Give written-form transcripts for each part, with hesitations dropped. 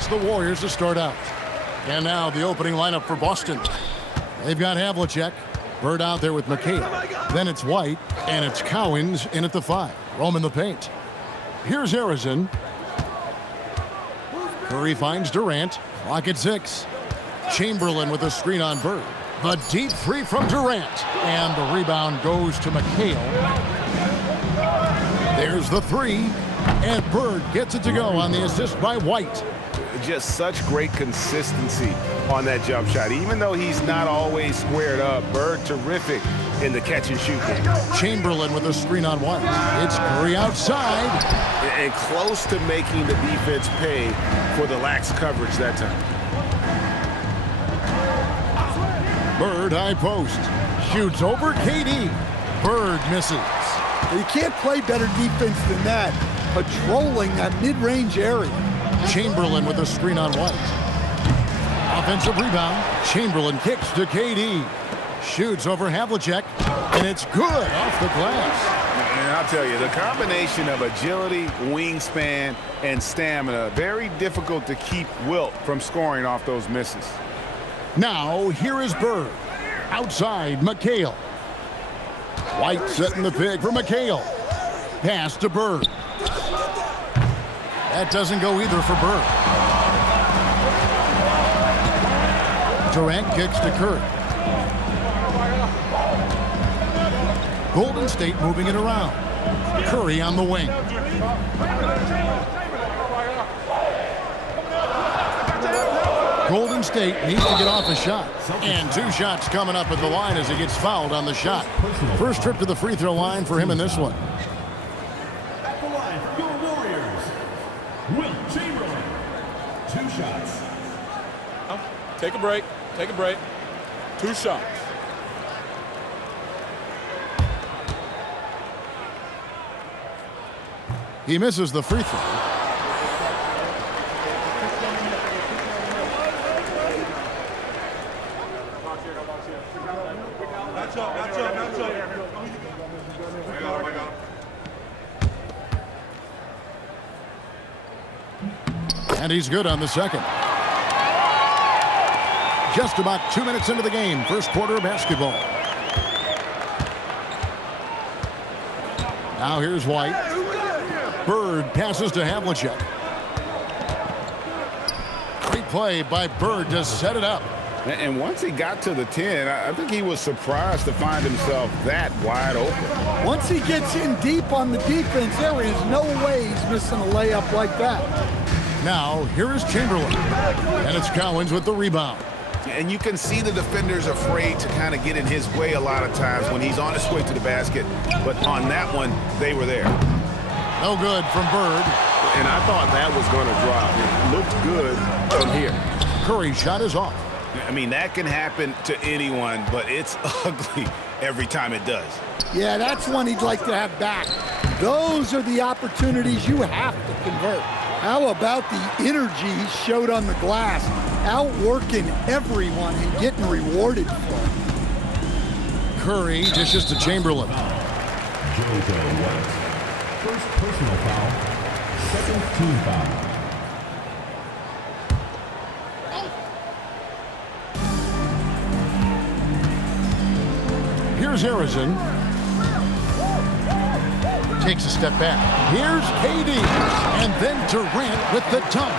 It's the Warriors to start out. And now the opening lineup for Boston. They've got Havlicek. Bird out there with McHale. Then it's White, and it's Cowens in at the 5. Roaming the paint. Here's Harrison. Curry finds Durant. Clock at 6. Chamberlain with a screen on Bird. The deep three from Durant. And the rebound goes to McHale. There's the 3. And Bird gets it to go on the assist by White. Just such great consistency on that jump shot. Even though he's not always squared up, Bird terrific in the catch and shoot game. Chamberlain with a screen on White. It's Curry outside. And close to making the defense pay for the lax coverage that time. Bird high post. Shoots over KD. Bird misses. You can't play better defense than that. Patrolling that mid-range area. Chamberlain with a screen on White. Offensive rebound. Chamberlain kicks to KD. Shoots over Havlicek. And it's good off the glass. And I'll tell you, the combination of agility, wingspan, and stamina, very difficult to keep Wilt from scoring off those misses. Now, here is Bird. Outside, McHale. White setting the pick for McHale. Pass to Bird. That doesn't go either for Bird. Durant kicks to Curry. Golden State moving it around. Curry on the wing. Golden State needs to get off a shot. And 2 shots coming up at the line as he gets fouled on the shot. First trip to the free throw line for him in this one. At the line for your Warriors, Wilt Chamberlain. 2 shots. Take a break. Take a break. 2 shots. He misses the free throw. And he's good on the second. Just about 2 minutes into the game, first quarter of basketball. Now here's White. Bird passes to Havlicek. Great play by Bird to set it up. And once he got to the 10, I think he was surprised to find himself that wide open. Once he gets in deep on the defense, there is no way he's missing a layup like that. Now, here is Chamberlain. And it's Cowens with the rebound. And you can see the defenders afraid to kind of get in his way a lot of times when he's on his way to the basket. But on that one, they were there. No good from Bird. And I thought that was going to drop. It looked good from here. Curry shot is off. I mean, that can happen to anyone, but it's ugly every time it does. Yeah, that's one he'd like to have back. Those are the opportunities you have to convert. How about the energy he showed on the glass, outworking everyone and getting rewarded for it. Curry dishes to Chamberlain. JoJo White. First personal foul. Second team foul. Here's Harrison. Takes a step back. Here's KD. And then Durant with the dunk.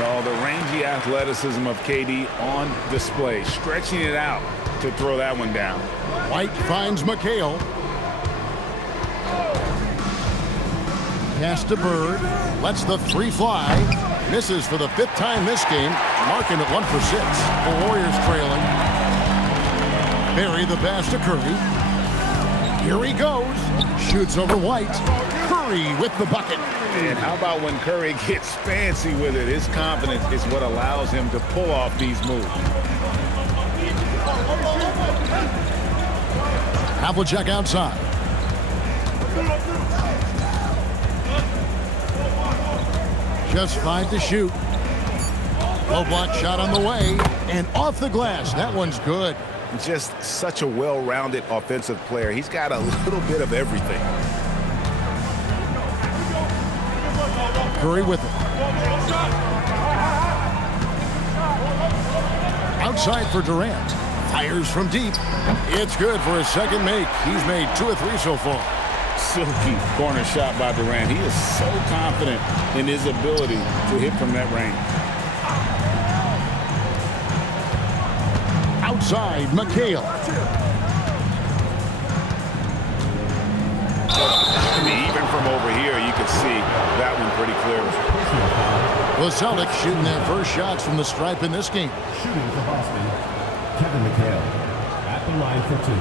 Oh, the rangy athleticism of KD on display. Stretching it out to throw that one down. White finds McHale. Pass to Bird. Lets the 3 fly. Misses for the 5th time this game. Marking it 1 for 6. The Warriors trailing. Barry the pass to Curry. Here he goes. Shoots over White. Curry with the bucket. And how about when Curry gets fancy with it? His confidence is what allows him to pull off these moves. Havlicek outside. Just 5 to shoot. Low block shot on the way. And off the glass. That one's good. Just such a well-rounded offensive player. He's got a little bit of everything. Curry with it. Outside for Durant. Fires from deep. It's good for his second make. He's made 2 of 3 so far. Silky corner shot by Durant. He is so confident in his ability to hit from that range. Outside, McHale. I mean, even from over here, you can see that one pretty clearly. The Celtics shooting their first shots from the stripe in this game. Shooting for Boston, Kevin McHale at the line for 2.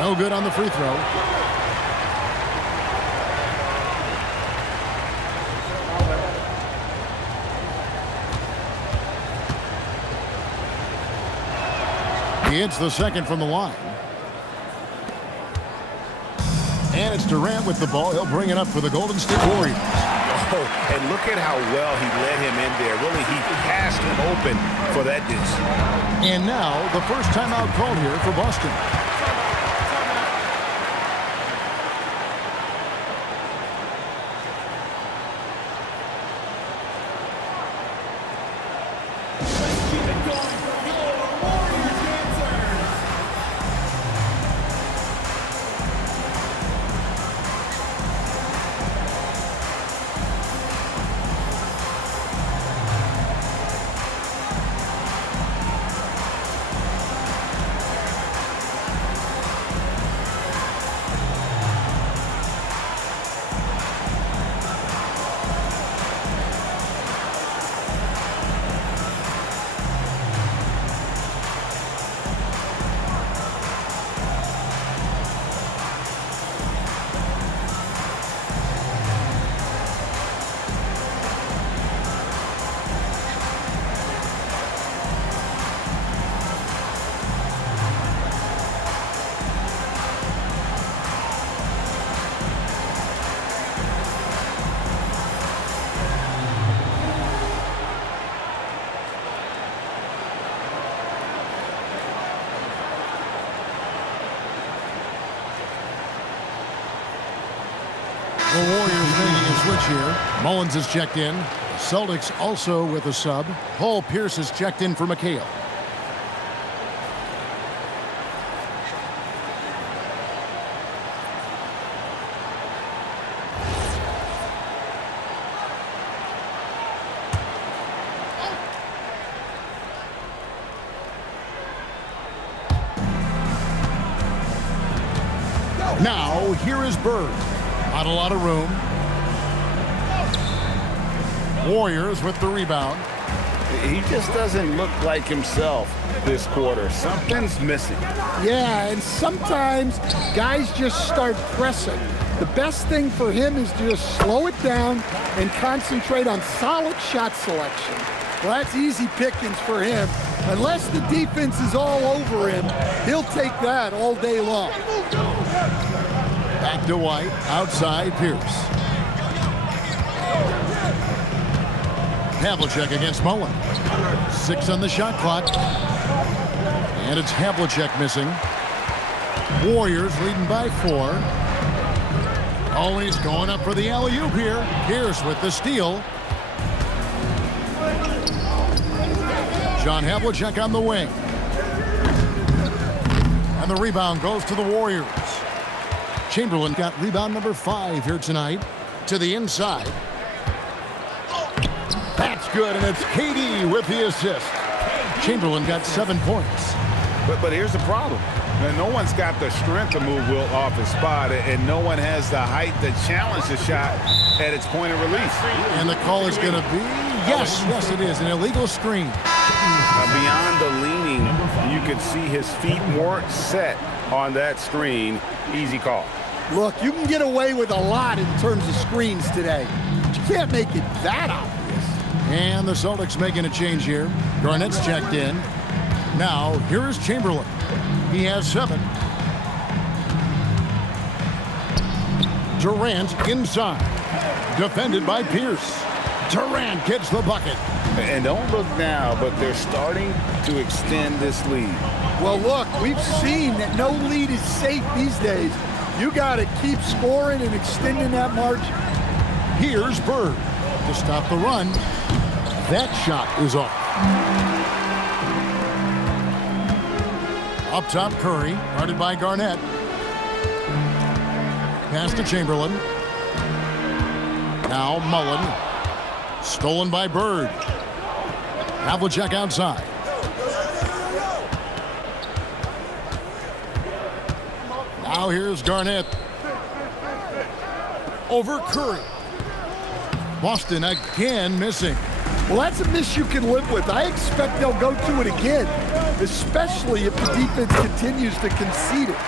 No good on the free throw. He hits the second from the line. And it's Durant with the ball. He'll bring it up for the Golden State Warriors. Oh, and look at how well he led him in there. Really, he passed him open for that dish. And now the first timeout called here for Boston. The Warriors making a switch here. Mullins is checked in. Celtics also with a sub. Paul Pierce is checked in for McHale. Now, here is Bird. Not a lot of room. Warriors with the rebound. He just doesn't look like himself this quarter. Something's missing. Yeah, and sometimes guys just start pressing. The best thing for him is to just slow it down and concentrate on solid shot selection. Well, that's easy pickings for him. Unless the defense is all over him, he'll take that all day long. Back to White. Outside, Pierce. Havlicek against Mullen. 6 on the shot clock. And it's Havlicek missing. Warriors leading by 4. Always going up for the alley-oop here. Pierce with the steal. John Havlicek on the wing. And the rebound goes to the Warriors. Chamberlain got rebound number 5 here tonight. To the inside. That's good, and it's KD with the assist. Chamberlain got 7 points. But here's the problem. Now, no one's got the strength to move Wilt off his spot, and no one has the height to challenge the shot at its point of release. And the call is going to be, yes, it is, an illegal screen. Now, beyond the leaning, you can see his feet weren't set on that screen. Easy call. Look, you can get away with a lot in terms of screens today, but you can't make it that obvious. And the Celtics making a change here. Garnett's checked in. Now, here is Chamberlain. He has 7. Durant inside. Defended by Pierce. Durant gets the bucket. And don't look now, but they're starting to extend this lead. Well, look, we've seen that no lead is safe these days. You got to keep scoring and extending that margin. Here's Bird to stop the run. That shot is off. Up top, Curry, guarded by Garnett. Pass to Chamberlain. Now Mullen. Stolen by Bird. Havlicek outside. Now here's Garnett. Over Curry. Boston again missing. Well, that's a miss you can live with. I expect they'll go to it again, especially if the defense continues to concede it.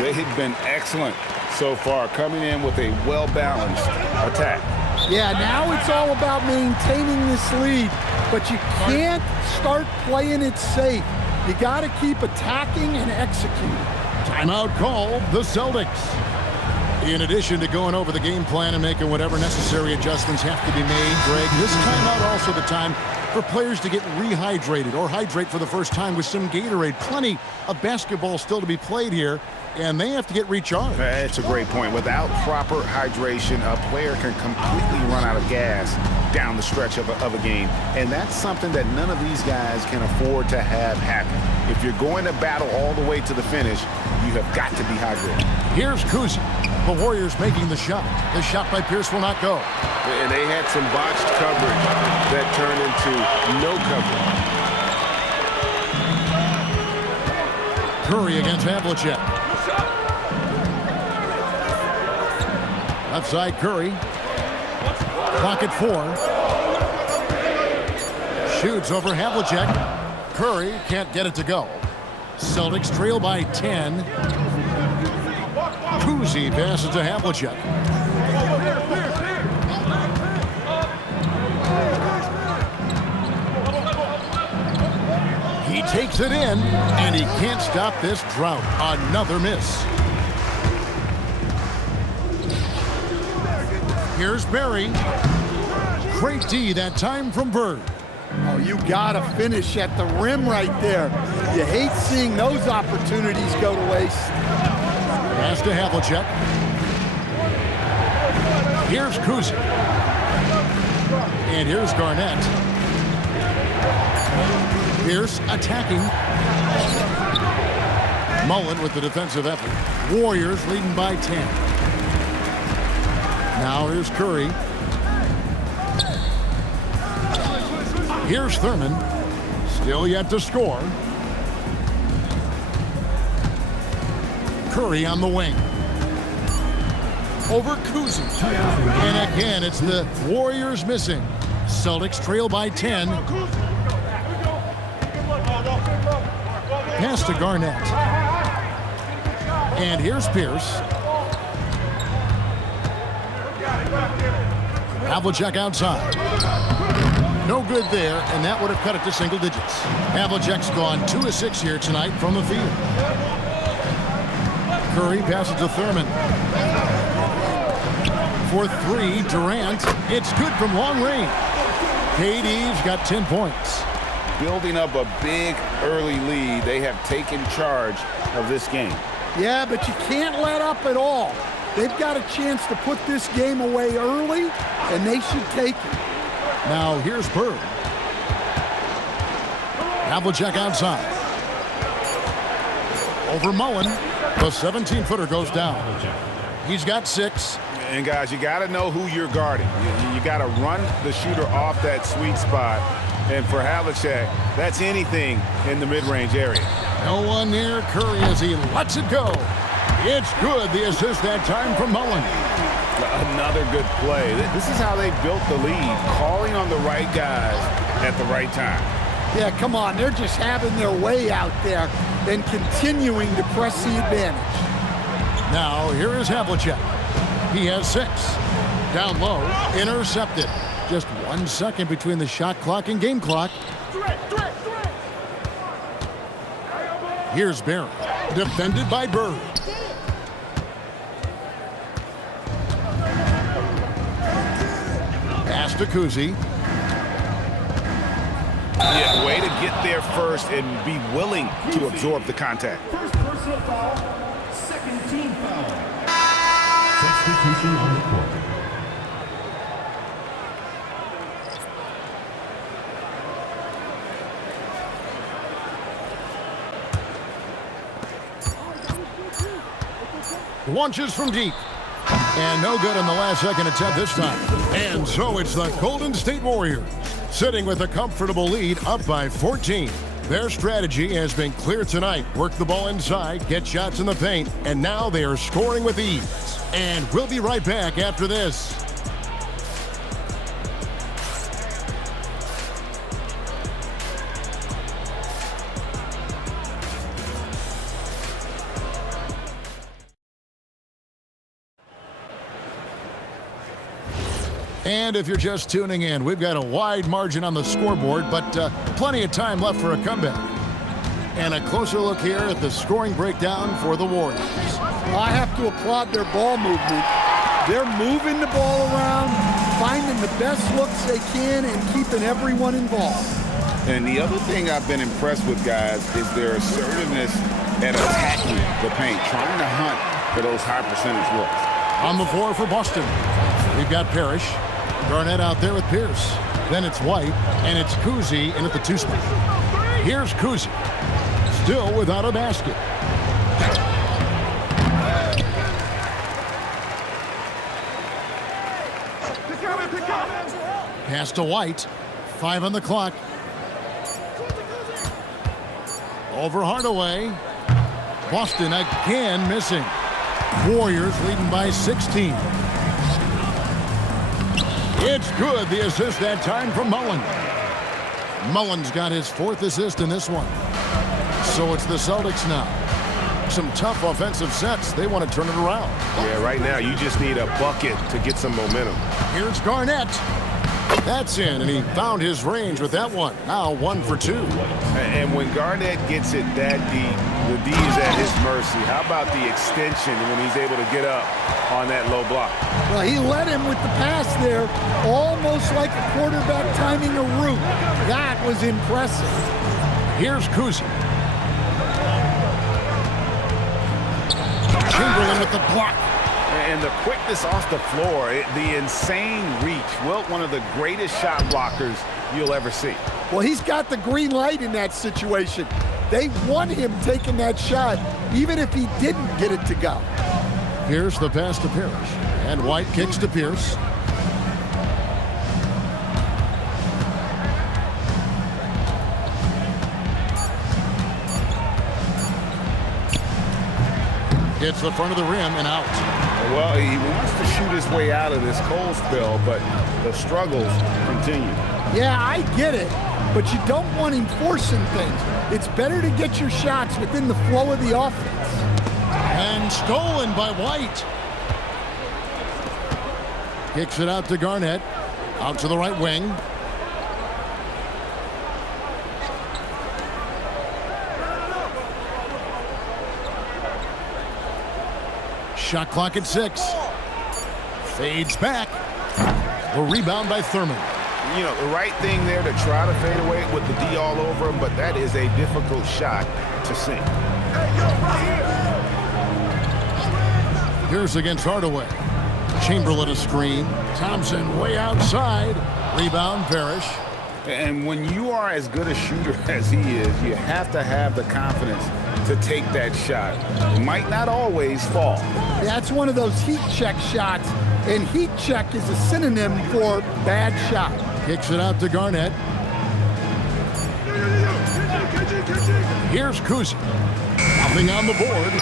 They've been excellent so far, coming in with a well-balanced attack. Yeah, now it's all about maintaining this lead, but you can't start playing it safe. You got to keep attacking and executing. Timeout call, the Celtics. In addition to going over the game plan and making whatever necessary adjustments have to be made, Greg, this timeout also the time for players to get rehydrated or hydrate for the first time with some Gatorade. Plenty of basketball still to be played here, and they have to get recharged. That's a great point. Without proper hydration, a player can completely run out of gas down the stretch of a game, and that's something that none of these guys can afford to have happen. If you're going to battle all the way to the finish, you have got to be hydrated. Here's Kuzi. The Warriors making the shot. The shot by Pierce will not go. And they had some botched coverage that turned into no coverage. Curry against Havlicek. Left side Curry. Clock at 4. Shoots over Havlicek. Curry can't get it to go. Celtics trail by 10. Kuzi passes to Havlicek. He takes it in, and he can't stop this drought. Another miss. Here's Barry. Great D that time from Bird. Oh, you got to finish at the rim right there. You hate seeing those opportunities go to waste. Pass to Havlicek. Here's Kuzi. And here's Garnett. Pierce attacking. Mullen with the defensive effort. Warriors leading by 10. Now here's Curry. Here's Thurman. Still yet to score. Curry on the wing. Over Kuzi. And again, it's the Warriors missing. Celtics trail by 10. Pass to Garnett. And here's Pierce. Havlicek outside. No good there, and that would have cut it to single digits. Havlicek's gone 2 of 6 here tonight from the field. Curry passes to Thurman. For 3, Durant. It's good from long range. KD's got 10 points. Building up a big early lead, they have taken charge of this game. Yeah, but you can't let up at all. They've got a chance to put this game away early, and they should take it. Now here's Bird. Havlicek outside. Over Mullen. The 17-footer goes down. He's got 6. And guys, you got to know who you're guarding. You got to run the shooter off that sweet spot. And for Havlicek, that's anything in the mid-range area. No one near Curry as he lets it go. It's good. The assist that time from Mullen. Another good play. This is how they built the lead, calling on the right guys at the right time. Yeah, come on. They're just having their way out there and continuing to press the advantage. Now, here is Havlicek. He has 6. Down low, intercepted. Just 1 second between the shot clock and game clock. Here's Barry, defended by Bird. Pass to Kuzi. Yeah, way to get there first and be willing to absorb the contact. First personal foul, second team foul. Substitution on the court. Launches from deep. And no good in the last second attempt this time. And so it's the Golden State Warriors sitting with a comfortable lead up by 14. Their strategy has been clear tonight. Work the ball inside, get shots in the paint, and now they are scoring with ease. And we'll be right back after this. And if you're just tuning in, we've got a wide margin on the scoreboard, but plenty of time left for a comeback. And a closer look here at the scoring breakdown for the Warriors. Well, I have to applaud their ball movement. They're moving the ball around, finding the best looks they can, and keeping everyone involved. And the other thing I've been impressed with, guys, is their assertiveness at attacking the paint, trying to hunt for those high percentage looks. On the floor for Boston, we've got Parrish. Garnett out there with Pierce. Then it's White, and it's Kuzi in at the 2 spot. Here's Kuzi, still without a basket. Pass to White. 5 on the clock. Over Hardaway. Boston again missing. Warriors leading by 16. It's good, the assist that time from Mullen. Mullen's got his 4th assist in this one. So it's the Celtics now. Some tough offensive sets. They want to turn it around. Yeah, right now you just need a bucket to get some momentum. Here's Garnett. That's in, and he found his range with that one. Now 1 for 2. And when Garnett gets it that deep, the D is at his mercy. How about the extension when he's able to get up on that low block? Well, he led him with the pass there, almost like a quarterback timing a route. That was impressive. Here's Kuzi. Chamberlain with the block. And the quickness off the floor, the insane reach. Wilt, one of the greatest shot blockers you'll ever see. Well, he's got the green light in that situation. They want him taking that shot, even if he didn't get it to go. Here's the pass to Parrish. And White kicks to Pierce. Hits the front of the rim and out. Well, he wants to shoot his way out of this cold spell, but the struggles continue. Yeah, I get it, but you don't want him forcing things. It's better to get your shots within the flow of the offense. And stolen by White. Kicks it out to Garnett. Out to the right wing. Shot clock at 6. Fades back. The rebound by Thurman. You know, the right thing there to try to fade away with the D all over him, but that is a difficult shot to sink. Here's against Hardaway. Chamberlain a screen. Thompson way outside. Rebound Parrish. And when you are as good a shooter as he is, you have to have the confidence to take that shot. It might not always fall. That's one of those heat check shots, and heat check is a synonym for bad shot. Kicks it out to Garnett. Here's Kuzi. Nothing on the board.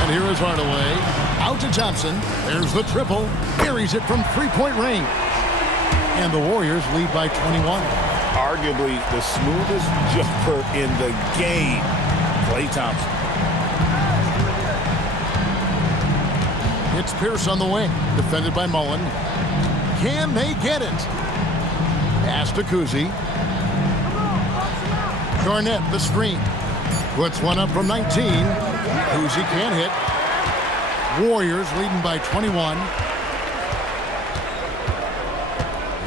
And here is Hardaway. Out to Thompson. There's the triple. Carries it from 3-point range. And the Warriors lead by 21. Arguably the smoothest jumper in the game, Klay Thompson. It's Pierce on the wing, defended by Mullen. Can they get it? Pass to Kuzi. Garnett, the screen. Puts one up from 19. Kuzi can't hit. Warriors leading by 21.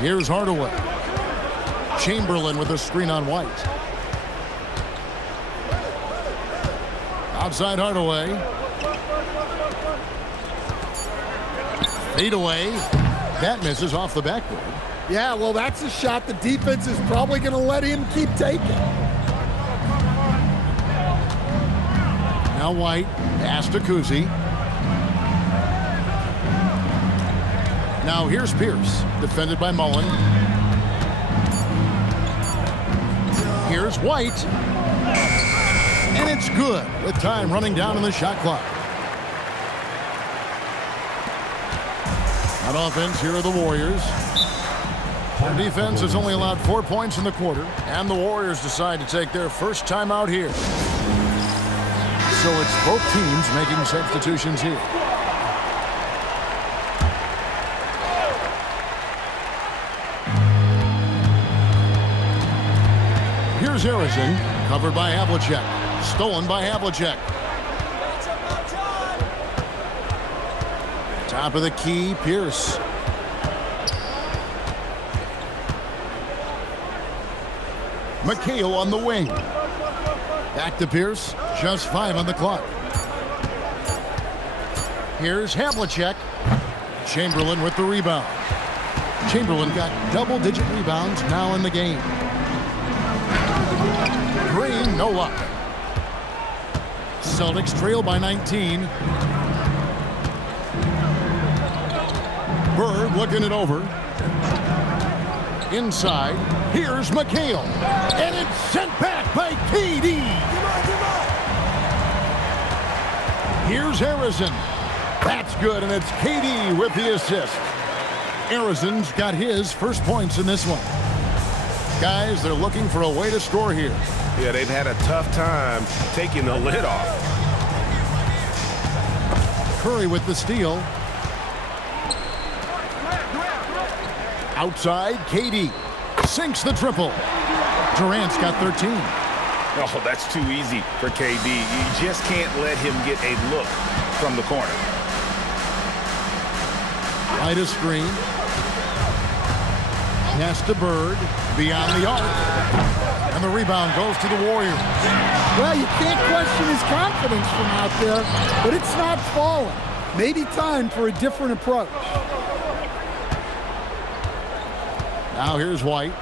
Here's Hardaway. Chamberlain with a screen on White. Outside Hardaway. Fade away. That misses off the backboard. Yeah, well, that's a shot the defense is probably going to let him keep taking. Now White. Pass to Kuzi. Now here's Pierce. Defended by Mullen. Here's White. And it's good with time running down on the shot clock. On offense, here are the Warriors. Their defense has only allowed 4 points in the quarter, and the Warriors decide to take their first time out here. So it's both teams making substitutions here. Here's Harrison, covered by Havlicek. Stolen by Havlicek. Top of the key, Pierce. McHale on the wing. Back to Pierce. Just 5 on the clock. Here's Havlicek. Chamberlain with the rebound. Chamberlain got double-digit rebounds now in the game. Green, no luck. Celtics trail by 19. Bird looking it over. Inside, here's McHale. And it's sent back by KD. Here's Harrison. That's good, and it's KD with the assist. Harrison's got his first points in this one. Guys, they're looking for a way to score here. Yeah, they've had a tough time taking the lid off. Curry with the steal. Outside, KD sinks the triple. Durant's got 13. Oh, that's too easy for KD. You just can't let him get a look from the corner. Right a screen. Pass to Bird. Beyond the arc. And the rebound goes to the Warriors. Well, you can't question his confidence from out there, but it's not falling. Maybe time for a different approach. Now here's White.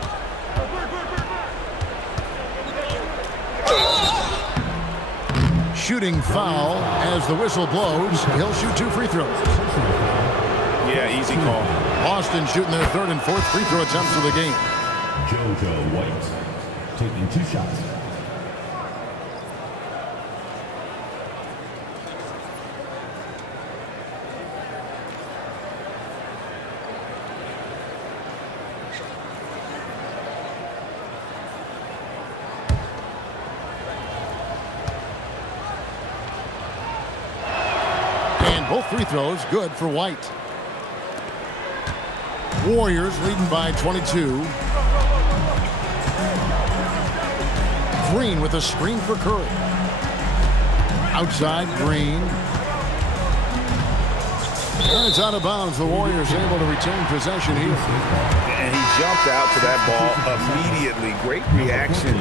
Shooting foul as the whistle blows. He'll shoot 2 free throws. Yeah, easy call. Boston shooting their 3rd and 4th free throw attempts of the game. JoJo White taking 2 shots. And both free throws good for White. Warriors leading by 22. Green with a screen for Curry. Outside, Green. And it's out of bounds. The Warriors able to retain possession here. And he jumped out to that ball immediately. Great reaction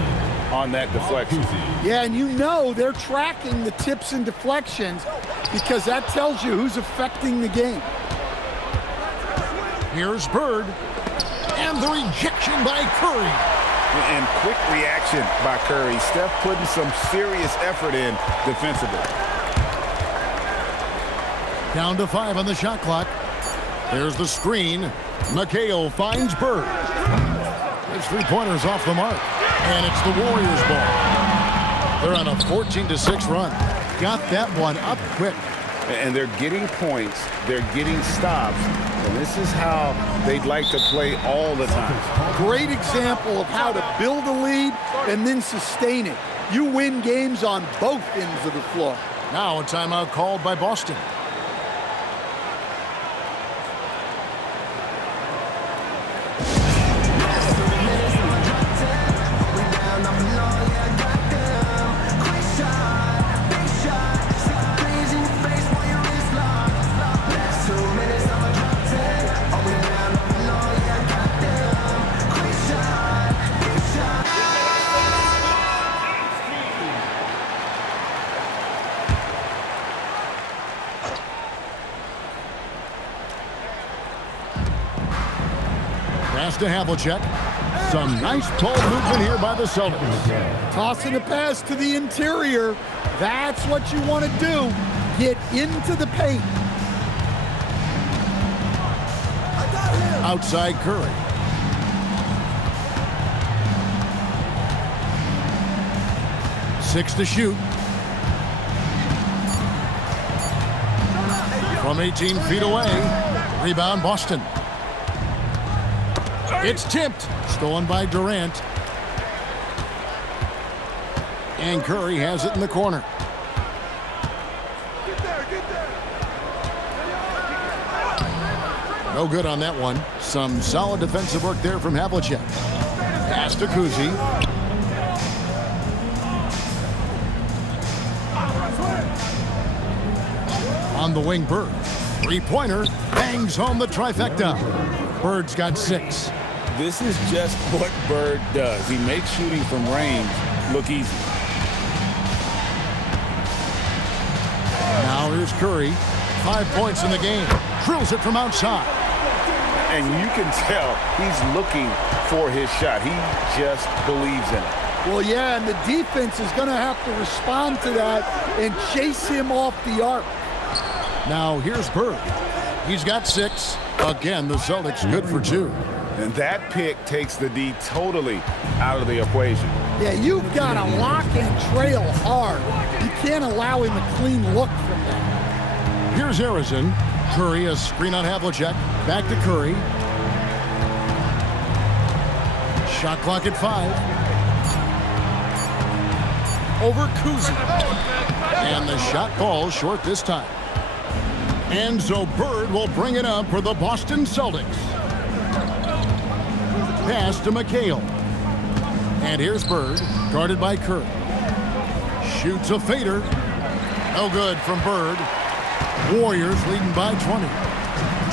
on that deflection. Yeah, and you know they're tracking the tips and deflections because that tells you who's affecting the game. Here's Bird. And the rejection by Curry. And quick reaction by Curry. Steph putting some serious effort in defensively. Down to 5 on the shot clock. There's the screen. McHale finds Bird. His 3-pointers off the mark. And it's the Warriors' ball. They're on a 14-6 run. Got that one up quick. And they're getting points. They're getting stops. And this is how they'd like to play all the time. Great example of how to build a lead and then sustain it. You win games on both ends of the floor. Now a timeout called by Boston. Pass to Havlicek. Some nice ball movement here by the Celtics. Tossing a pass to the interior. That's what you want to do. Get into the paint. Outside Curry. Six to shoot. From 18 feet away. Rebound Boston. It's tipped. Stolen by Durant. And Curry has it in the corner. No good on that one. Some solid defensive work there from Havlicek. Pass to Kuzi. On the wing, Bird. Three-pointer. Bangs home the trifecta. Bird's got 6. This is just what Bird does. He makes shooting from range look easy. Now here's Curry. 5 points in the game. Drills it from outside. And you can tell he's looking for his shot. He just believes in it. Well, yeah, and the defense is going to have to respond to that and chase him off the arc. Now here's Bird. He's got 6. Again, the Celtics good for 2. And that pick takes the D totally out of the equation. Yeah, you've got to lock and trail hard. You can't allow him a clean look from that. Here's Harrison. Curry, a screen on Havlicek. Back to Curry. Shot clock at 5. Over Kuzi. And the shot falls short this time. And so Bird will bring it up for the Boston Celtics. Pass to McHale. And here's Bird, guarded by Curry. Shoots a fader. No good from Bird. Warriors leading by 20.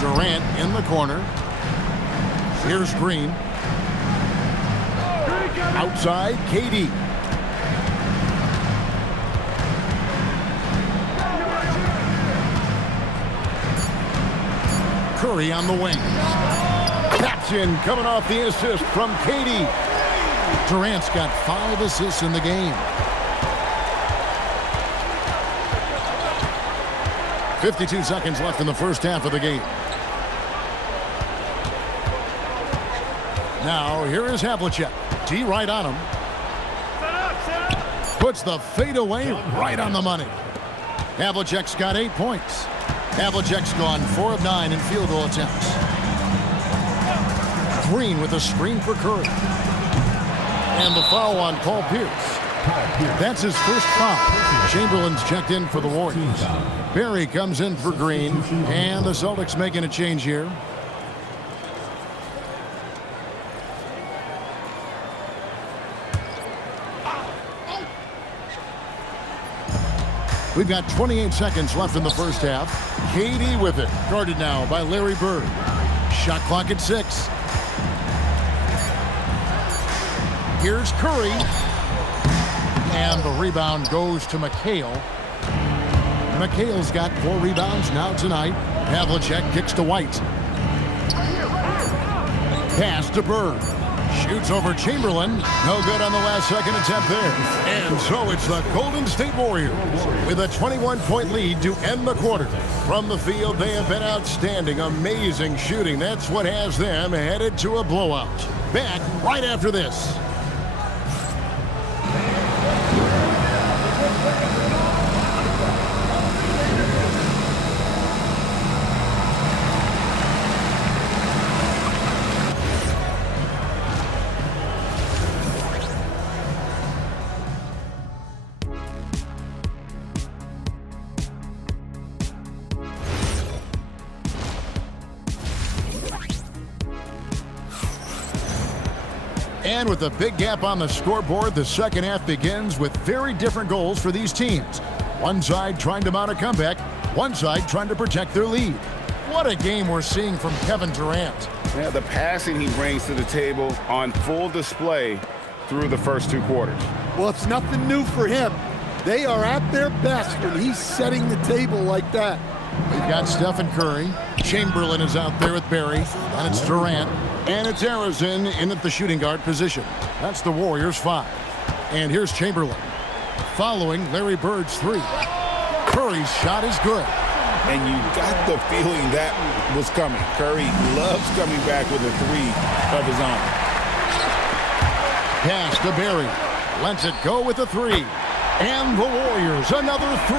Durant in the corner. Here's Green. Outside, KD. Curry on the wing. Taps in, coming off the assist from KD. Durant's got 5 assists in the game. 52 seconds left in the first half of the game. Now, here is Havlicek. D right on him. Puts the fadeaway right on the money. Havlicek's got 8 points. Havlicek's gone 4 of 9 in field goal attempts. Green with a screen for Curry. And the foul on Paul Pierce. That's his first foul. Chamberlain's checked in for the Warriors. Barry comes in for Green. And the Celtics making a change here. We've got 28 seconds left in the first half. KD with it. Guarded now by Larry Bird. Shot clock at 6. Here's Curry. And the rebound goes to McHale. McHale's got 4 rebounds now tonight. Havlicek kicks to White. Pass to Bird. Shoots over Chamberlain. No good on the last second attempt there. And so it's the Golden State Warriors with a 21-point lead to end the quarter. From the field, they have been outstanding. Amazing shooting. That's what has them headed to a blowout. Back right after this. And with a big gap on the scoreboard, the second half begins with very different goals for these teams. One side trying to mount a comeback, one side trying to protect their lead. What a game we're seeing from Kevin Durant. Yeah, the passing he brings to the table on full display through the first 2 quarters. Well, it's nothing new for him. They are at their best when he's setting the table like that. We've got Stephen Curry. Chamberlain is out there with Barry, and it's Durant. And it's Harrison in at the shooting guard position. That's the Warriors' 5. And here's Chamberlain. Following Larry Bird's 3. Curry's shot is good. And you got the feeling that was coming. Curry loves coming back with a 3 of his own. Pass to Barry. Lets it go with a 3. And the Warriors, another 3.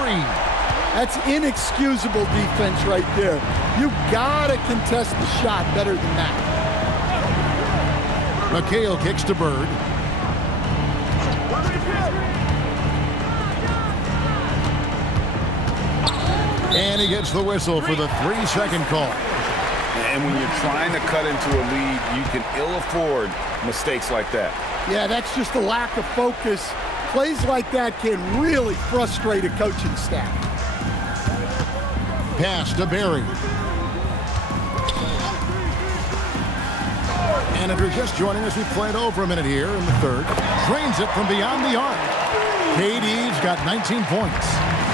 That's inexcusable defense right there. You gotta contest the shot better than that. McHale kicks to Bird. And he gets the whistle for the 3-second call. And when you're trying to cut into a lead, you can ill afford mistakes like that. Yeah, that's just a lack of focus. Plays like that can really frustrate a coaching staff. Pass to Barry. And if you're just joining us, we've played over a minute here in the third. Drains it from beyond the arc. KD's got 19 points.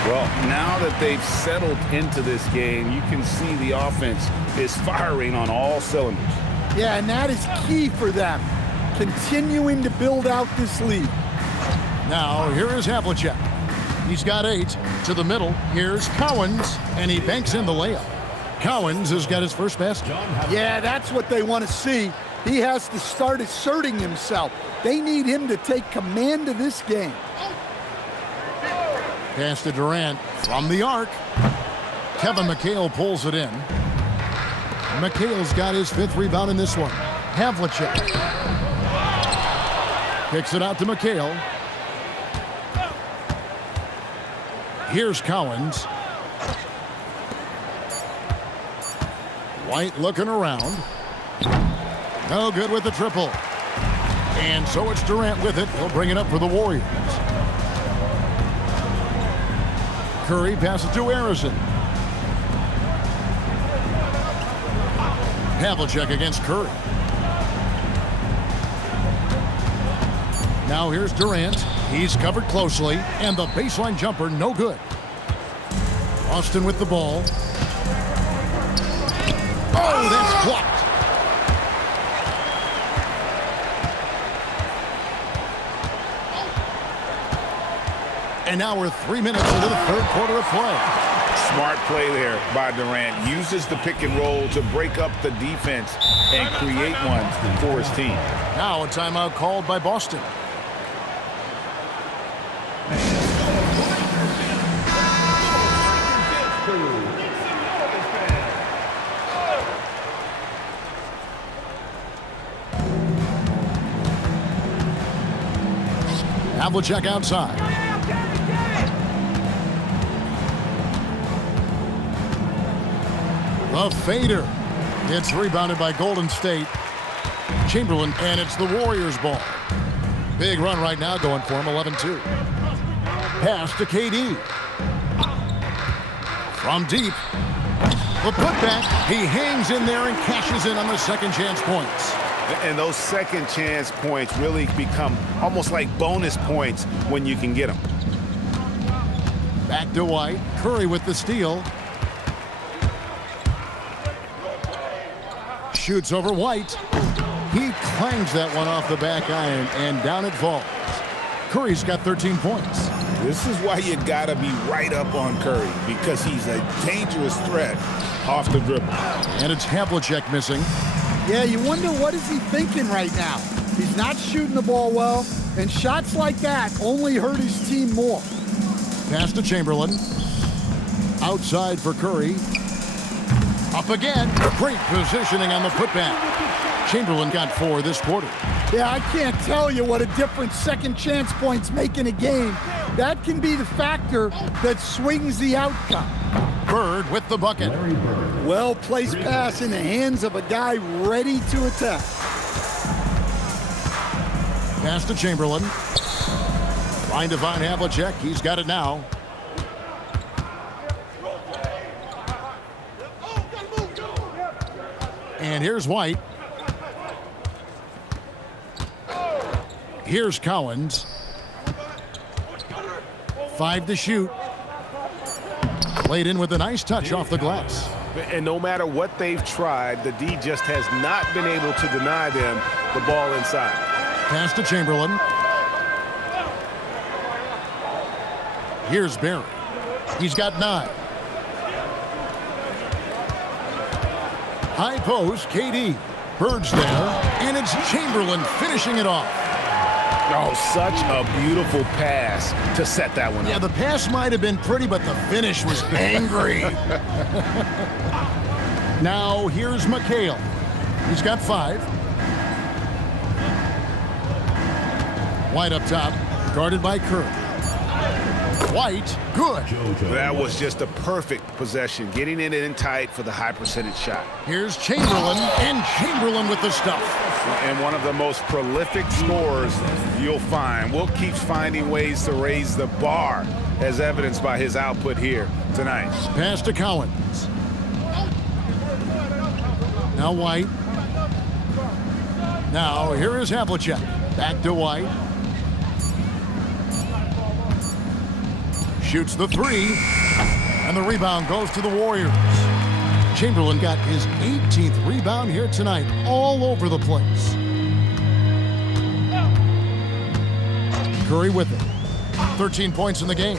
Well, now that they've settled into this game, you can see the offense is firing on all cylinders. Yeah, and that is key for them, continuing to build out this lead. Now, here is Havlicek. He's got 8. To the middle, here's Cowens, and he banks in the layup. Cowens has got his first basket. Yeah, that's what they want to see. He has to start asserting himself. They need him to take command of this game. Pass to Durant from the arc. Kevin McHale pulls it in. McHale's got his 5th rebound in this one. Havlicek kicks it out to McHale. Here's Cowens. White looking around. No good with the triple. And so it's Durant with it. He'll bring it up for the Warriors. Curry passes to Harrison. Havlicek against Curry. Now here's Durant. He's covered closely, and the baseline jumper no good. Austin with the ball. Oh, that's blocked. And now we're 3 minutes into the third quarter of play. Smart play there by Durant. Uses the pick and roll to break up the defense and create one for his team. Now a timeout called by Boston. Havlicek outside. The fader. It's rebounded by Golden State. Chamberlain, and it's the Warriors' ball. Big run right now going for him, 11-2. Pass to KD. From deep. The putback. He hangs in there and cashes in on the second chance points. And those second chance points really become almost like bonus points when you can get them. Back to White. Curry with the steal. Shoots over White. He clangs that one off the back iron, and down it falls. Curry's got 13 points. This is why you gotta be right up on Curry, because he's a dangerous threat off the dribble. And it's Havlicek missing. Yeah, you wonder what is he thinking right now. He's not shooting the ball well, and shots like that only hurt his team more. Pass to Chamberlain. Outside for Curry. Up again. Great positioning on the putback. Chamberlain got 4 this quarter. Yeah, I can't tell you what a difference second chance points make in a game. That can be the factor that swings the outcome. Bird with the bucket. Well-placed pass in the hands of a guy ready to attack. Pass to Chamberlain. Trying to find Havlicek. He's got it now. And here's White. Here's Cowens. 5 to shoot. Played in with a nice touch off the glass. And no matter what they've tried, the D just has not been able to deny them the ball inside. Pass to Chamberlain. Here's Barry. He's got 9. High post, KD. Bird's there, and it's Chamberlain finishing it off. Oh, such a beautiful pass to set that one Yeah, up. the pass might have been pretty, but the finish was angry. Now, here's McHale. He's got 5. White up top, guarded by Curry. White, good. That was just a perfect possession, getting it in tight for the high percentage shot. Here's Chamberlain, and Chamberlain with the stuff. And one of the most prolific scorers you'll find. Wilt keeps finding ways to raise the bar, as evidenced by his output here tonight. Pass to Collins. Now White. Now here is Havlicek. Back to White. Shoots the 3. And the rebound goes to the Warriors. Chamberlain got his 18th rebound here tonight, all over the place. Curry with it. 13 points in the game.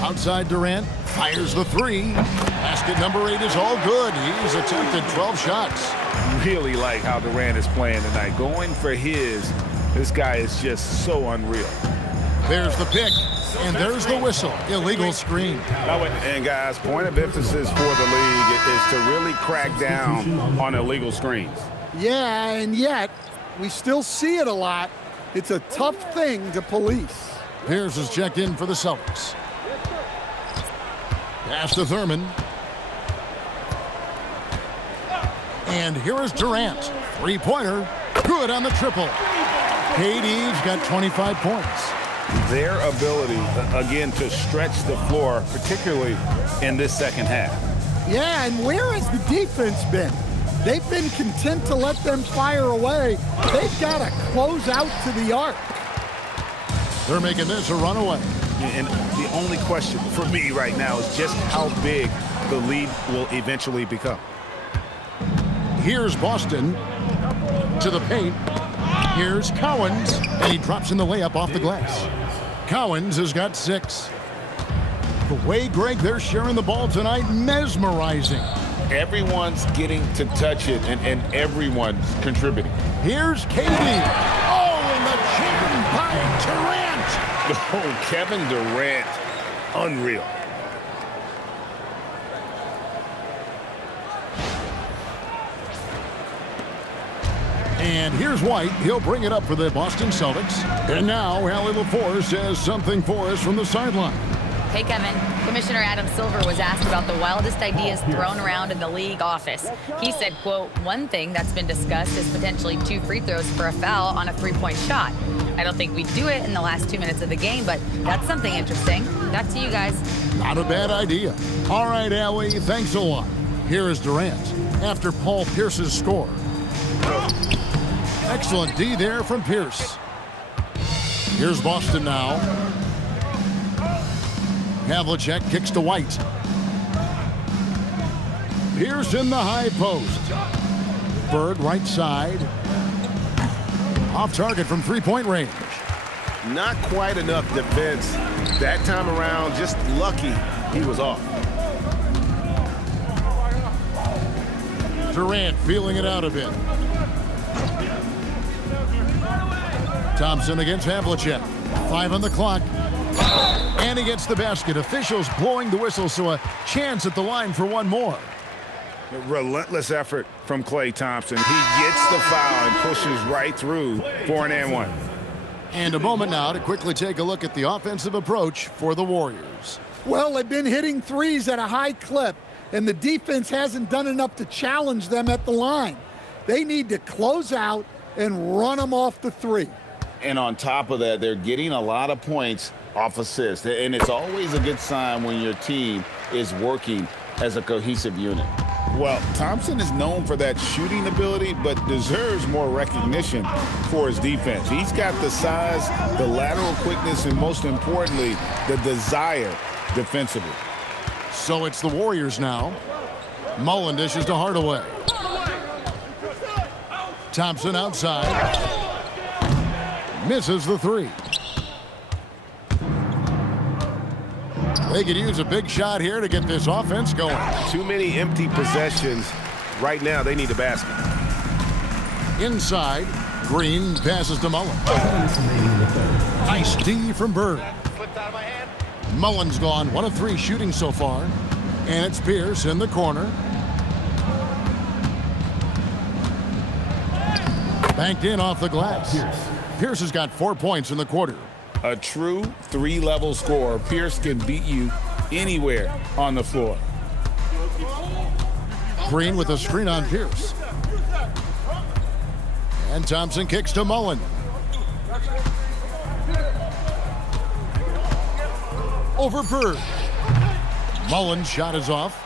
Outside Durant, fires the 3. Basket number 8 is all good. He's attempted 12 shots. Really like how Durant is playing tonight. Going for his, this guy is just so unreal. There's the pick, and there's the whistle. Illegal screen. And guys, point of emphasis for the league is to really crack down on illegal screens. Yeah, and yet we still see it a lot. It's a tough thing to police. Pierce is checked in for the Celtics. Pass to Thurman. And here is Durant. 3-pointer. Good on the triple. KD's got 25 points. Their ability, again, to stretch the floor, particularly in this second half. Yeah, and where has the defense been? They've been content to let them fire away. They've got to close out to the arc. They're making this a runaway. And the only question for me right now is just how big the lead will eventually become. Here's Boston to the paint. Here's Cowens, and he drops in the layup off the glass. Cowens has got 6. The way, Greg, they're sharing the ball tonight, mesmerizing. Everyone's getting to touch it, and everyone's contributing. Here's KD. Oh, and the jam by Durant. Oh, Kevin Durant, unreal. And here's White. He'll bring it up for the Boston Celtics. And now, Allie LaForce has something for us from the sideline. Hey, Kevin. Commissioner Adam Silver was asked about the wildest ideas thrown around in the league office. He said, quote, "One thing that's been discussed is potentially 2 free throws for a foul on a 3-point shot. I don't think we'd do it in the last 2 minutes of the game, but that's something interesting." Back to you guys. Not a bad idea. All right, Allie, thanks a lot. Here is Durant after Paul Pierce's score. Excellent D there from Pierce. Here's Boston now. Havlicek kicks to White. Pierce in the high post. Bird right side. Off target from 3-point range. Not quite enough defense that time around. Just lucky he was off. Durant feeling it out a bit. Thompson against Havlicek. 5 on the clock. And he gets the basket. Officials blowing the whistle, so a chance at the line for one more. A relentless effort from Klay Thompson. He gets the foul and pushes right through for an and one. And a moment now to quickly take a look at the offensive approach for the Warriors. Well, they've been hitting threes at a high clip, and the defense hasn't done enough to challenge them at the line. They need to close out and run them off the 3. And on top of that, they're getting a lot of points off assists. And it's always a good sign when your team is working as a cohesive unit. Well, Thompson is known for that shooting ability, but deserves more recognition for his defense. He's got the size, the lateral quickness, and most importantly, the desire defensively. So it's the Warriors now. Mullen dishes to Hardaway. Thompson outside. Misses the three. They could use a big shot here to get this offense going. Too many empty possessions. Right now, they need a basket. Inside, Green passes to Mullen. Nice D from Bird. Mullen's gone 1 of 3 shooting so far. And it's Pierce in the corner. Banked in off the glass. Pierce has got 4 points in the quarter. A true 3-level scorer. Pierce can beat you anywhere on the floor. Green with a screen on Pierce. And Thompson kicks to Mullen. Over Bird. Mullen's shot is off.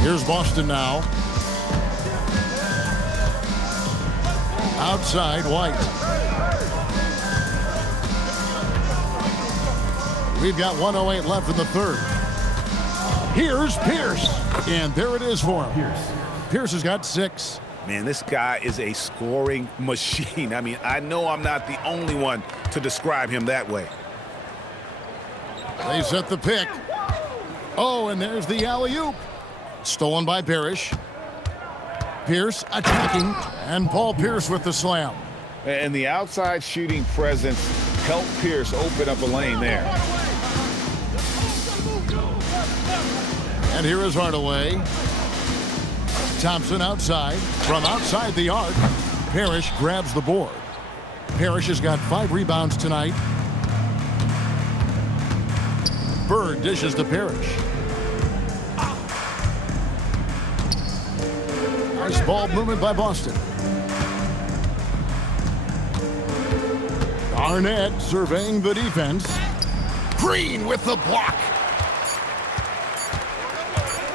Here's Boston now. Outside, White. We've got 1:08 left in the third. Here's Pierce. And there it is for him. Pierce has got 6. Man, this guy is a scoring machine. I mean, I know I'm not the only one to describe him that way. They set the pick. Oh, and there's the alley-oop. Stolen by Parrish. Pierce attacking, and Paul Pierce with the slam. And the outside shooting presence helped Pierce open up a lane there. And here is Hardaway. Thompson outside. From outside the arc, Parrish grabs the board. Parrish has got 5 rebounds tonight. Bird dishes to Parrish. Nice ball movement by Boston. Arnett surveying the defense. Green with the block.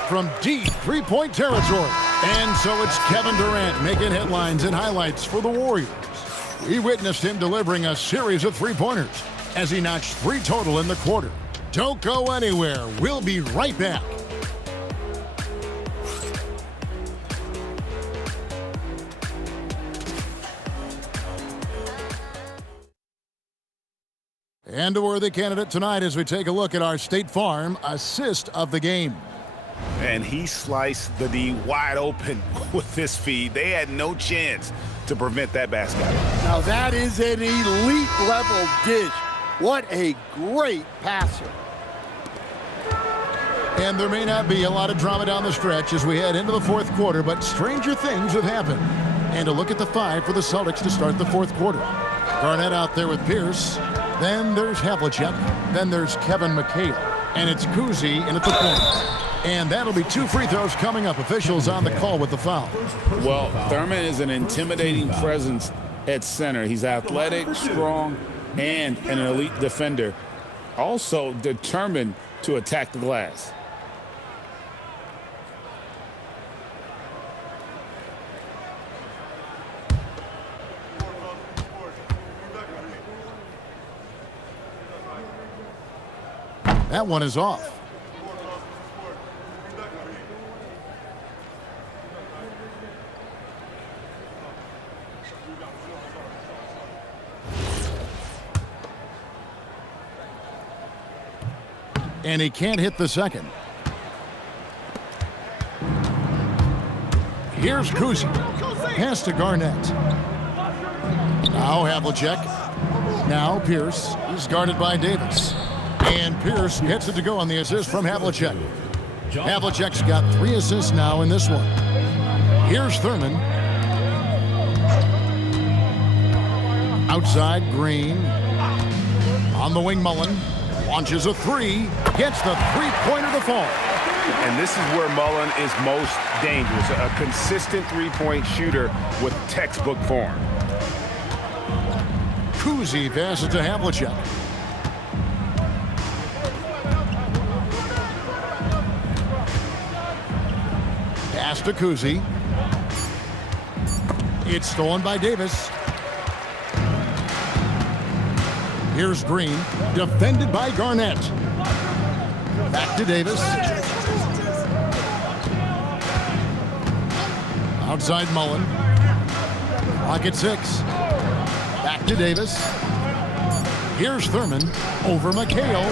From deep 3-point territory. And so it's Kevin Durant making headlines and highlights for the Warriors. We witnessed him delivering a series of 3-pointers as he notched 3 total in the quarter. Don't go anywhere. We'll be right back. And a worthy candidate tonight as we take a look at our State Farm assist of the game. And he sliced the D wide open with this feed. They had no chance to prevent that basket. Now that is an elite level dish. What a great passer. And there may not be a lot of drama down the stretch as we head into the fourth quarter, but stranger things have happened. And a look at the 5 for the Celtics to start the fourth quarter. Garnett out there with Pierce. Then there's Havlicek. Then there's Kevin McHale. And it's Kuzi in at the point. And that'll be 2 free throws coming up. Officials on the call with the foul. Well, Thurman is an intimidating presence at center. He's athletic, strong, and an elite defender. Also determined to attack the glass. That one is off. And he can't hit the second. Here's Kuzi. Pass to Garnett. Now Havlicek. Now Pierce. He's guarded by Davis. And Pierce gets it to go on the assist from Havlicek. Havlicek's got 3 assists now in this one. Here's Thurman. Outside, Green. On the wing, Mullen. Launches a 3. Gets the 3-pointer to fall. And this is where Mullen is most dangerous. A consistent 3-point shooter with textbook form. Kuzi passes to Havlicek. Pass to Kuzi. It's stolen by Davis. Here's Green, defended by Garnett. Back to Davis. Outside Mullen. Clock at 6. Back to Davis. Here's Thurman over McHale.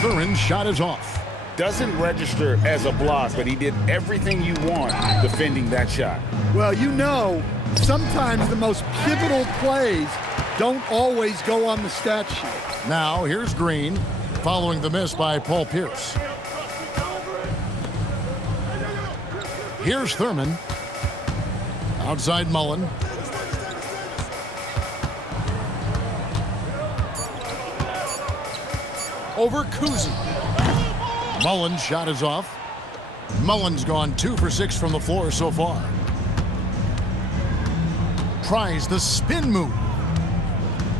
Thurin's shot is off. Doesn't register as a block, but he did everything you want defending that shot. Well, you know, sometimes the most pivotal plays don't always go on the stat sheet. Now here's Green following the miss by Paul Pierce. Here's Thurman. Outside Mullen. Over Kuzi. Mullen's shot is off. Mullen's gone 2 for 6 from the floor so far. Tries the spin move.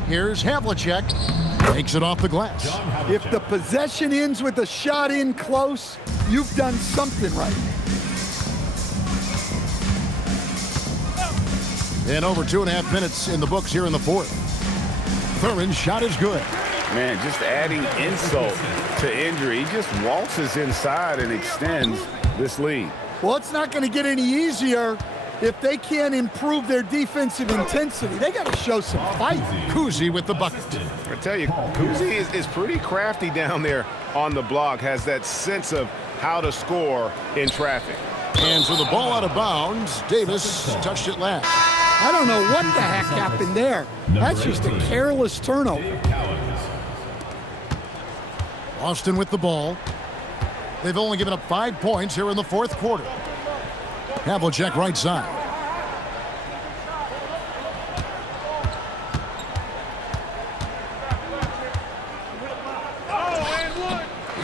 Here's Havlicek. Takes it off the glass. If the possession ends with a shot in close, you've done something right. And over 2.5 minutes in the books here in the fourth. Thurin's shot is good. Man, just adding insult to injury. He just waltzes inside and extends this lead. Well, it's not going to get any easier if they can't improve their defensive intensity. They got to show some fight. Kuzi with the bucket. I tell you, Kuzi is pretty crafty down there on the block, has that sense of how to score in traffic. And so the ball out of bounds. Davis touched it last. I don't know what the heck happened there. That's just a careless turnover. Austin with the ball. They've only given up 5 points here in the fourth quarter. Havlicek right side.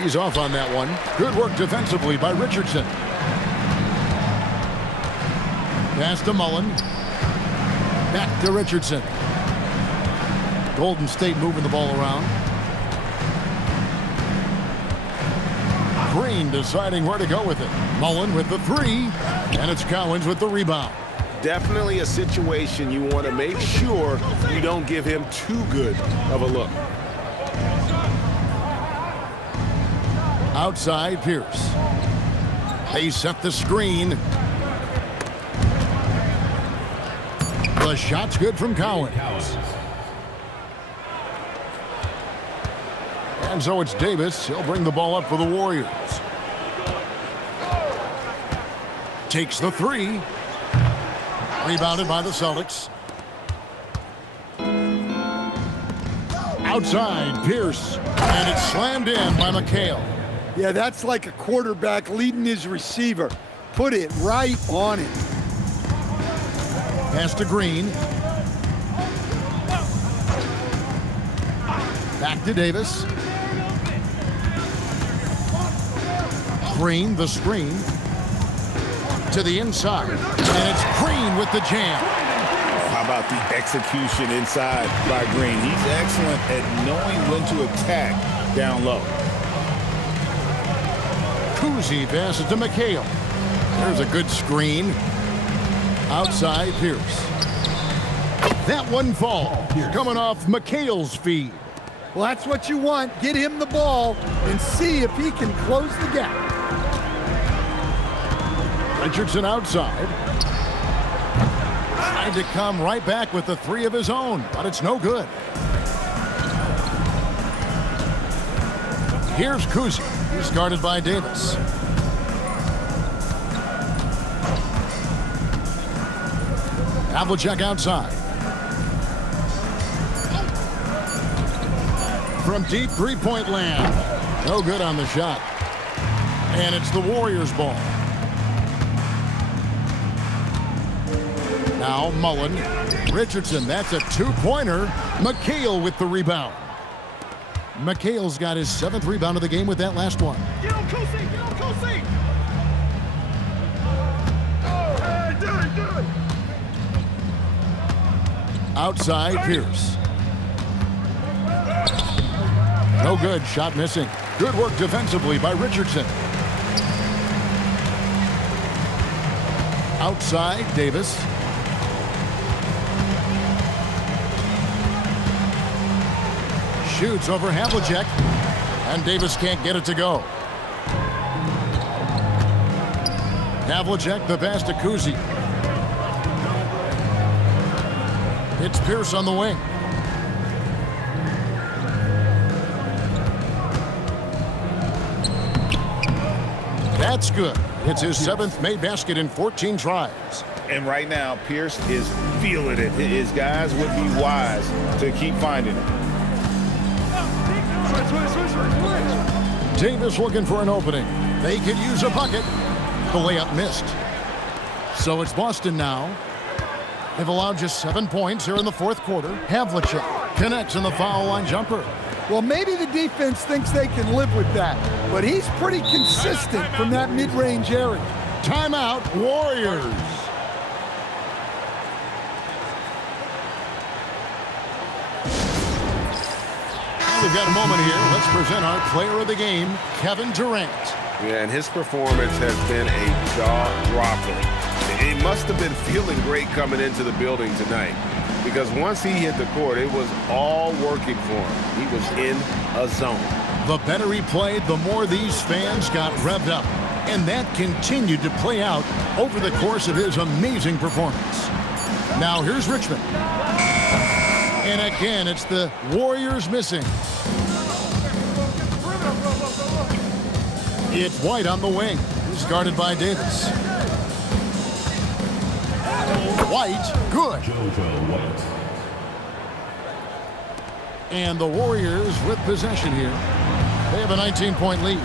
He's off on that one. Good work defensively by Richardson. Pass to Mullen. Back to Richardson. Golden State moving the ball around. Green deciding where to go with it. Mullen with the 3, and it's Cowens with the rebound. Definitely a situation you want to make sure you don't give him too good of a look. Outside Pierce. They set the screen. The shot's good from Cowens. And so it's Davis. He'll bring the ball up for the Warriors. Takes the 3. Rebounded by the Celtics. Outside Pierce. And it's slammed in by McHale. Yeah, that's like a quarterback leading his receiver. Put it right on it. Pass to Green. Back to Davis. Green, the screen. To the inside. And it's Green with the jam. How about the execution inside by Green? He's excellent at knowing when to attack down low. Kuzi passes to McHale. There's a good screen. Outside Pierce. That one falls. Coming off McHale's feed. Well, that's what you want. Get him the ball and see if he can close the gap. Richardson outside. Trying to come right back with the 3 of his own, but it's no good. Here's Kuzi. He's guarded by Davis. Havlicek outside. From deep three-point land. No good on the shot. And it's the Warriors' ball. Now Mullen. Richardson, that's a 2-pointer. McHale with the rebound. McHale's got his 7th rebound of the game with that last one. Get on Kuzi! Get on Kuzi! Outside Pierce. No good. Shot missing. Good work defensively by Richardson. Outside Davis. Shoots over Havlicek. And Davis can't get it to go. Havlicek, the pass to Kuzi. It's Pierce on the wing. That's good. It's his 7th made basket in 14 tries. And right now, Pierce is feeling it. His guys would be wise to keep finding it. Davis looking for an opening. They could use a bucket. The layup missed. So it's Boston now. They've allowed just 7 points here in the fourth quarter. Havlicek connects in the foul line jumper. Well, maybe the defense thinks they can live with that, but he's pretty consistent from that mid-range area. Timeout, Warriors. We've got a moment here. Let's present our player of the game, Kevin Durant. Yeah, and his performance has been a jaw-dropper. He must have been feeling great coming into the building tonight, because once he hit the court, it was all working for him. He was in a zone. The better he played, the more these fans got revved up. And that continued to play out over the course of his amazing performance. Now here's Richmond. And again, it's the Warriors missing. It's White on the wing. He's guarded by Davis. White, good. And the Warriors with possession here. They have a 19-point lead.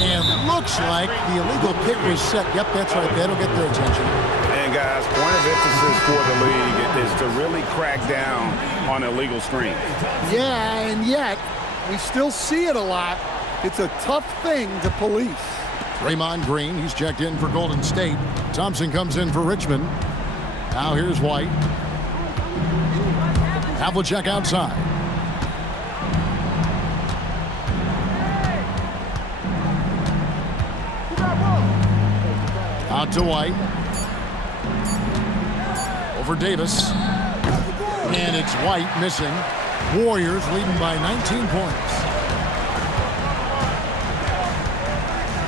And looks like the illegal pick was set. Yep, that's right. That'll get their attention. And guys, point of emphasis for the league is to really crack down on illegal screens. Yeah, and yet we still see it a lot. It's a tough thing to police. Draymond Green, he's checked in for Golden State. Thompson comes in for Richmond. Now here's White. Havlicek outside. Out to White. Over Davis. And it's White missing. Warriors leading by 19 points.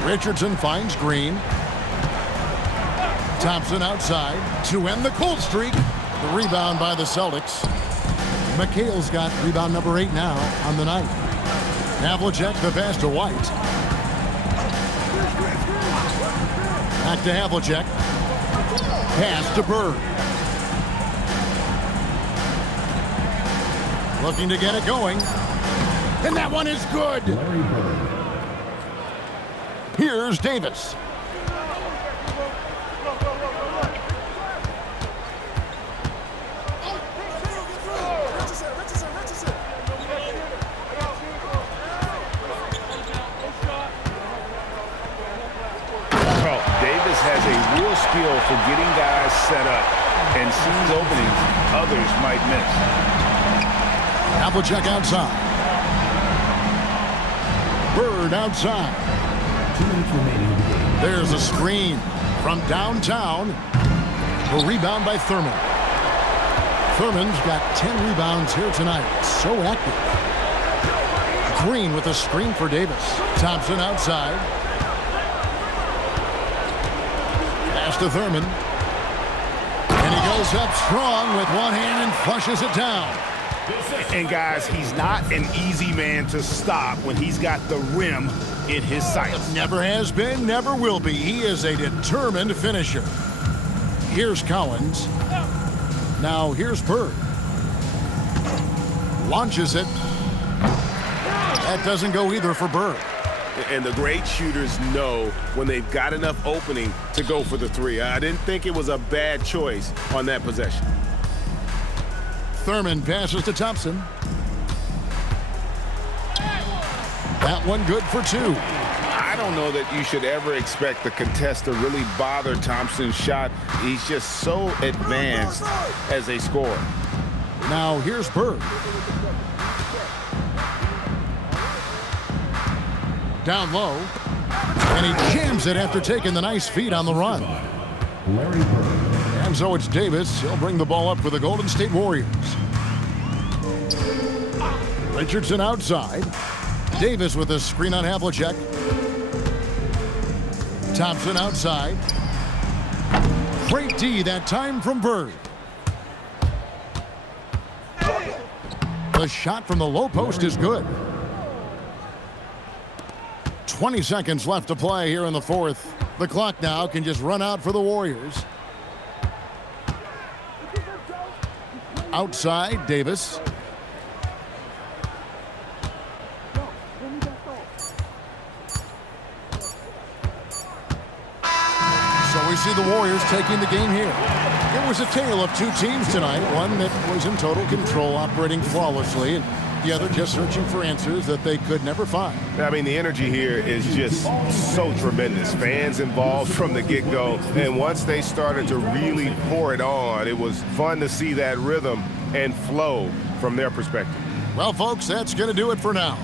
Richardson finds Green. Thompson outside to end the cold streak. The rebound by the Celtics. McHale's got rebound number 8 now on the night. Havlicek the pass to White. Back to Havlicek. Pass to Bird. Looking to get it going. And that one is good. Here's Davis. Has a real skill for getting guys set up and sees openings others might miss. Havlicek outside. Bird outside. 2 minutes remaining in the game. There's a screen from downtown. The rebound by Thurman. Thurman's got 10 rebounds here tonight. So active. Green with a screen for Davis. Thompson outside. To Thurman. And he goes up strong with one hand and flushes it down. And guys, he's not an easy man to stop when he's got the rim in his sights. Never has been, never will be. He is a determined finisher. Here's Collins. Now here's Bird. Launches it. That doesn't go either for Bird. And the great shooters know when they've got enough opening to go for the three. I didn't think it was a bad choice on that possession. Thurman passes to Thompson. That one good for 2. I don't know that you should ever expect the contest to really bother Thompson's shot. He's just so advanced as a scorer. Now here's Bird. Down low, and he jams it after taking the nice feed on the run. And so it's Davis. He'll bring the ball up for the Golden State Warriors. Richardson outside. Davis with a screen on Havlicek. Thompson outside. Great D that time from Bird. The shot from the low post is good. 20 seconds left to play here in the fourth. The clock now can just run out for the Warriors. Outside, Davis. So we see the Warriors taking the game here. It was a tale of two teams tonight, one that was in total control, operating flawlessly, and the other just searching for answers that they could never find. I mean, the energy here is just so tremendous. Fans involved from the get-go, and once they started to really pour it on, it was fun to see that rhythm and flow from their perspective. Well, folks, that's going to do it for now.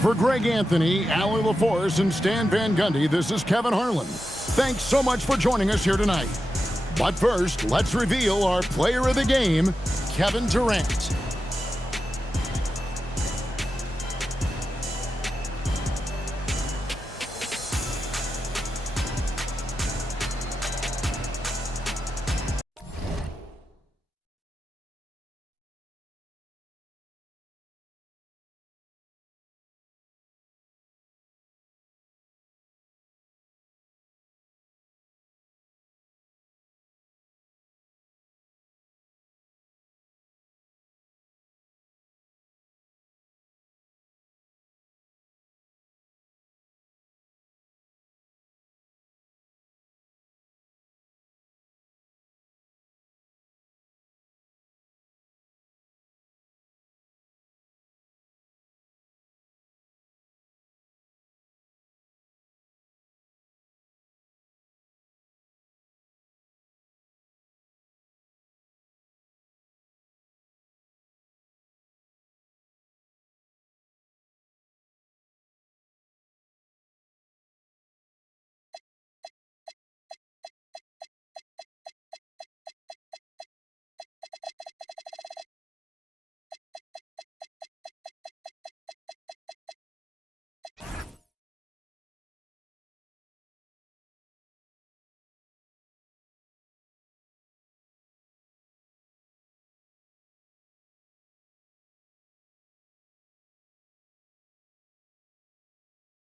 For Greg Anthony, Allie LaForce, and Stan Van Gundy, this is Kevin Harlan. Thanks so much for joining us here tonight. But first, let's reveal our player of the game, Kevin Durant.